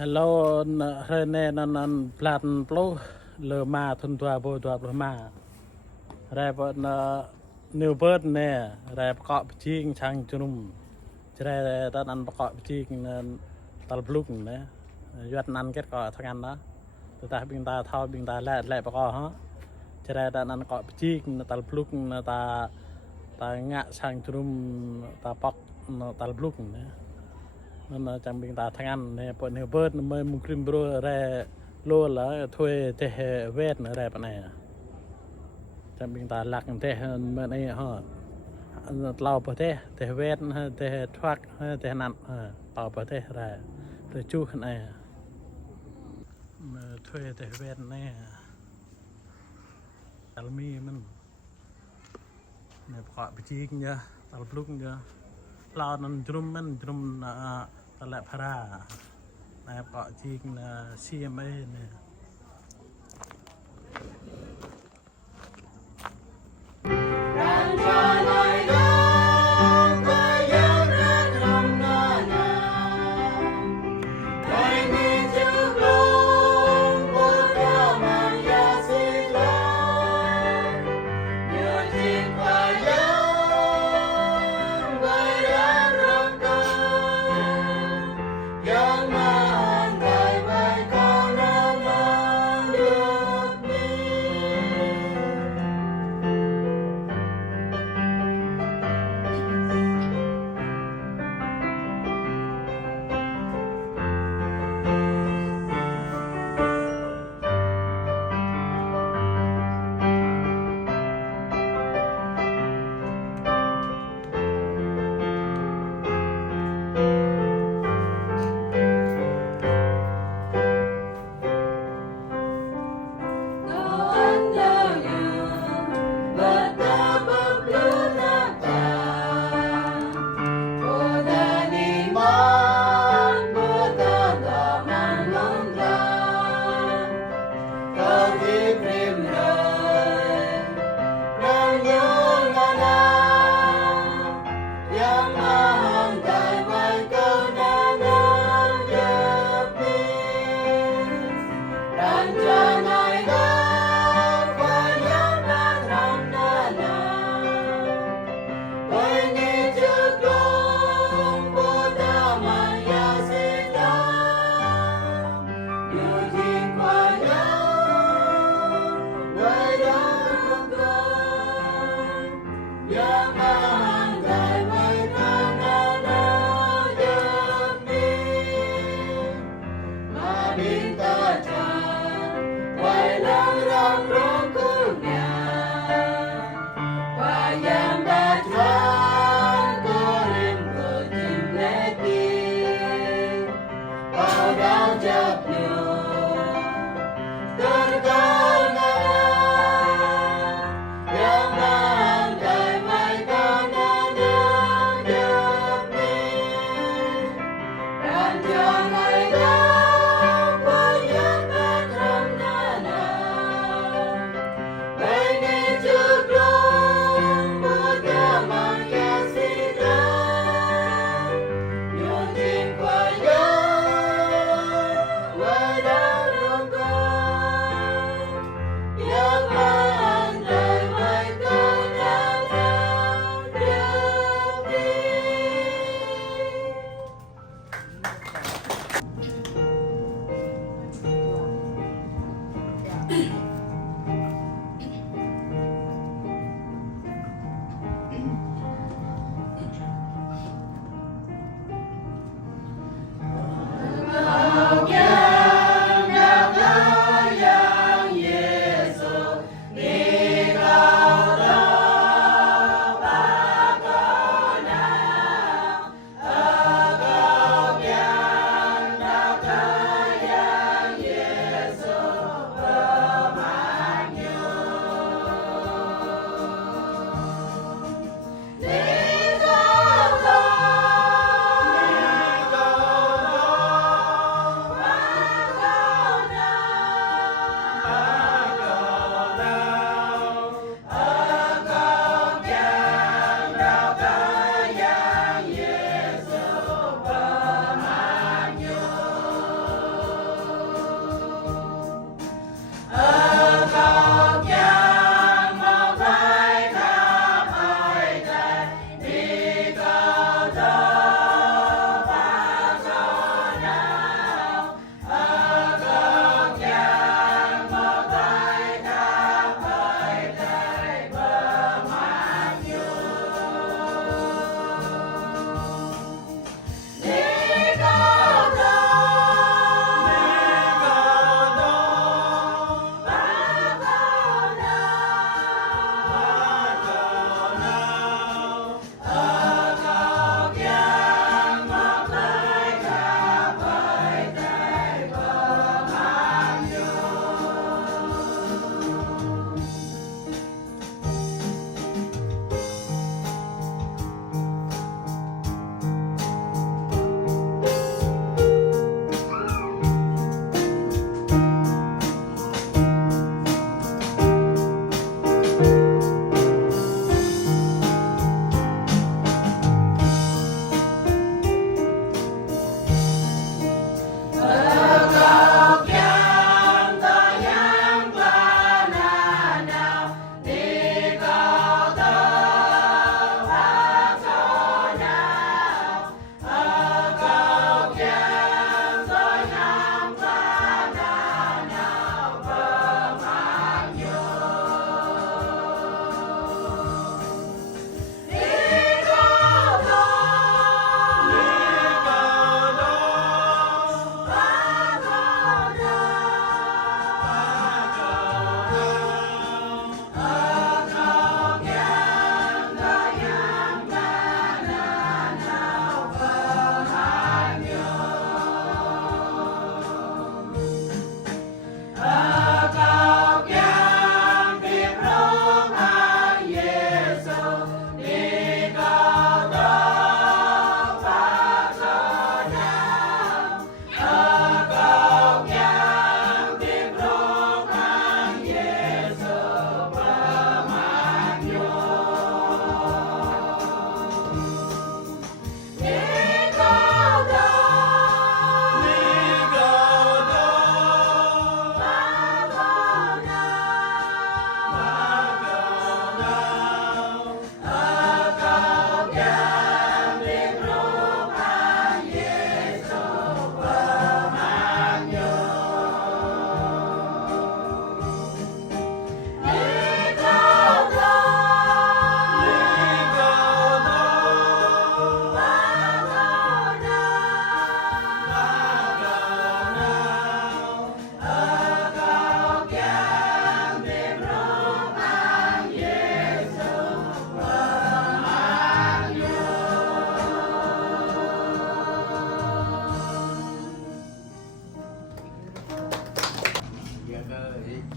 Hello, Rene nan plan plu lơ ma thun tua ma. Rai bọn new bird nè, rai bọc chiên chang chunum. Rai tan ăn bọc chiên tal pluk nè. Yuat nan kết có thằng ăn đó. Ta bình ta thao bình ta lại bọc hả. Rai tan ăn bọc chiên tal pluk ta ngạ chang chunum ta bọc tal pluk nè. Nên chẳng bình ta thằng ăn nè bọn new bird mới mung krim bro rai lô là thuê thế vết nữa rai bọn này. Chẳng bình ta lạc thế bên này hả lau bờ thế vết thế thoát thế nặng lau bờ thế ra rồi chú này thuê thế vết này almi mình này gọi bị chi nhá tao lúc nhá lau nằm drum tao lại phara này gọi chi CMA này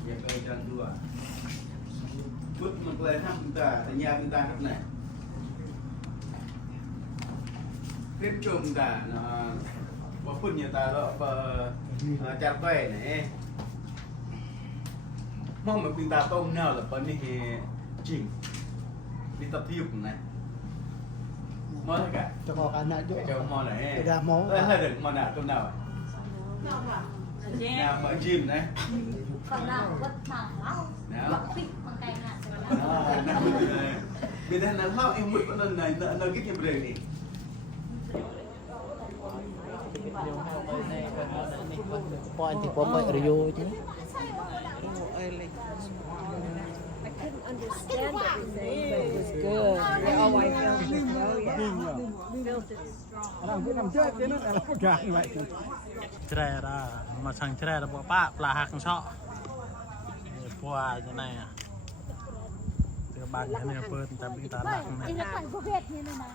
yang kayak jalan dua. Put mengklaim kita, tanya kita kan nih. Tiếp chung ta nó có phun như ta đó chặt cây này mong mà chúng ta tôm nào là vấn đề chỉnh đi tập thể dục này món cả cho có cả nạn cho món này đa món hơi được món nào tôm nào nào mở chim này còn nào vẫn thẳng lắm nào thích bằng cây này bây giờ nó mau em muốn con này nó cái gì vậy này point thì có mọi review chứ I couldn't understand everything, but it was good. Yeah, oh, I felt it. Oh, yeah. Felt it strong. Tre ra mà sang tre là bỏ bạ là hạc sọ qua như này à cái bằng cái này phơi tạm bị ta lạc này Nó còn có vết như này nè.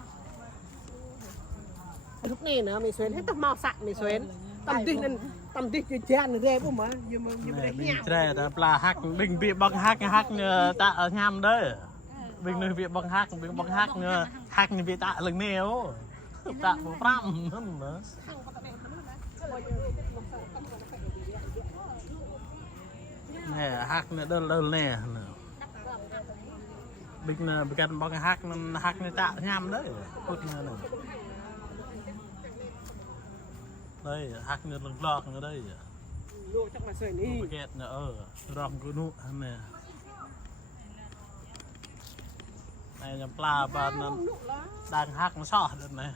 lúc này nó mình xuyên hết tóc màu sạch mình xuyên tầm tích cái chén này bố mà nhưng mà này để bình nhạo tre là hạc bình bị bằng hạc tạ ở nham đấy bình nơi bị bằng hạc như bị tạ lần nêu tạ của pram nữa nè hạc này đơn nè bình là gần bằng hạc này tạ nham đấy cốt này đây hạc như lưng lọt ở đây luôn chắc là xuyên đi ghét nữa rong của nụ nè này nhầm pla và đang hạc nó sọ được này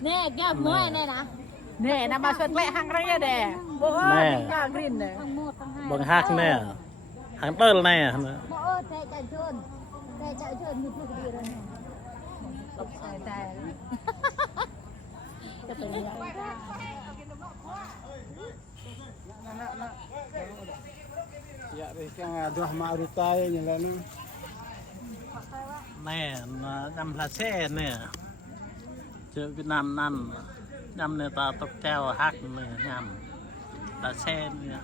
Nè, cái mũi này nè. nè nằm mà xuyên lẹ hàng rây nè bố ơi hàng rìn nè Thằng 1, thằng 2. bằng hạc nè hàng tơ nè Bố ơi, chạy chạy trơn như thế gì rồi nè. Sọc xài tay. Cái tụi này. dạ thì cái drama rutai như là nó nè nằm là xe nè chữ Việt Nam nằm nằm này ta tóc treo hạc nè nhằm là xe nè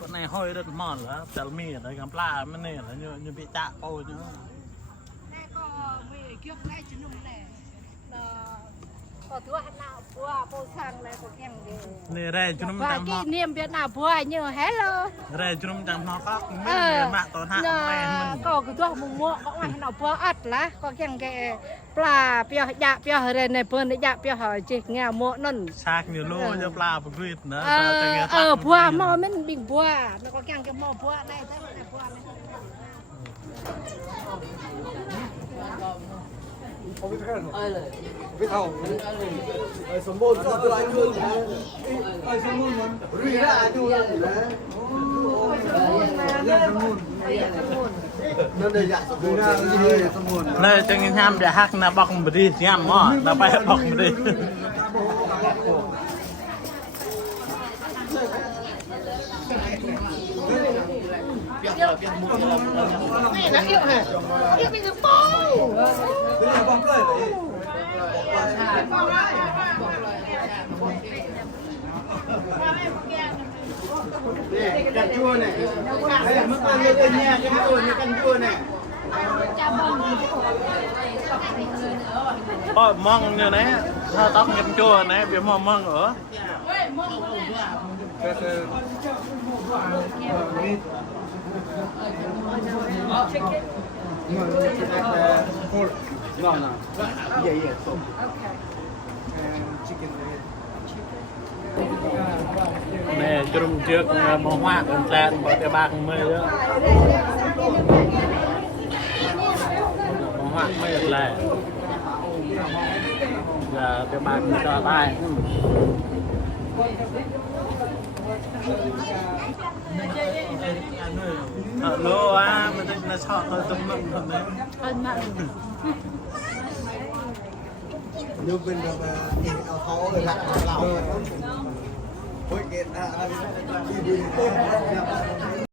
con này hơi rất mòn là tell me là cái pla mới nè là như bị tạ ô chứ nè có mì kiếc này chứ nung nè có thứ ăn nào bố sang này có kèm để nè đây chúng và ta kỷ niệm Việt Nam bố như hello đây chúng ta nó có miếng mạng tổn hại này mình có cái thuốc mùng mua có ngoài nào bố ắt lá có kèm cái pla pio dạ pio hồi này bữa này dạ pio hỏi chị nghe mua nôn sạc nhiều lô cho pla và grit nữa bùa mò mình bình bùa nó có kèm cái mò bùa này tới này bùa này biết không sớm môn cho tôi anh luôn sớm môn muốn rủi ra chú là nó đây dạ sớm môn này cho người ham để hack là bọc một đi nhắm mỏ là phải bọc một đi này là yêu hả yêu mình được bao cái này bóng cười vậy nè canh chua này đây là mức ăn lên nha cái chua như canh chua này mong như này tóc nhâm chua này bị mong nữa No, no. Yeah, so. Chicken. nè chung trước màu hoa còn tràn vào cái bạc mây nữa màu hoa mây được lại giờ cái bạc cho tay lô á mình thích là chọn hơi tùm lum thôi đấy Như bên đó màเอาเขาเลยหลักของเราโอ้ยเกตอ่ะ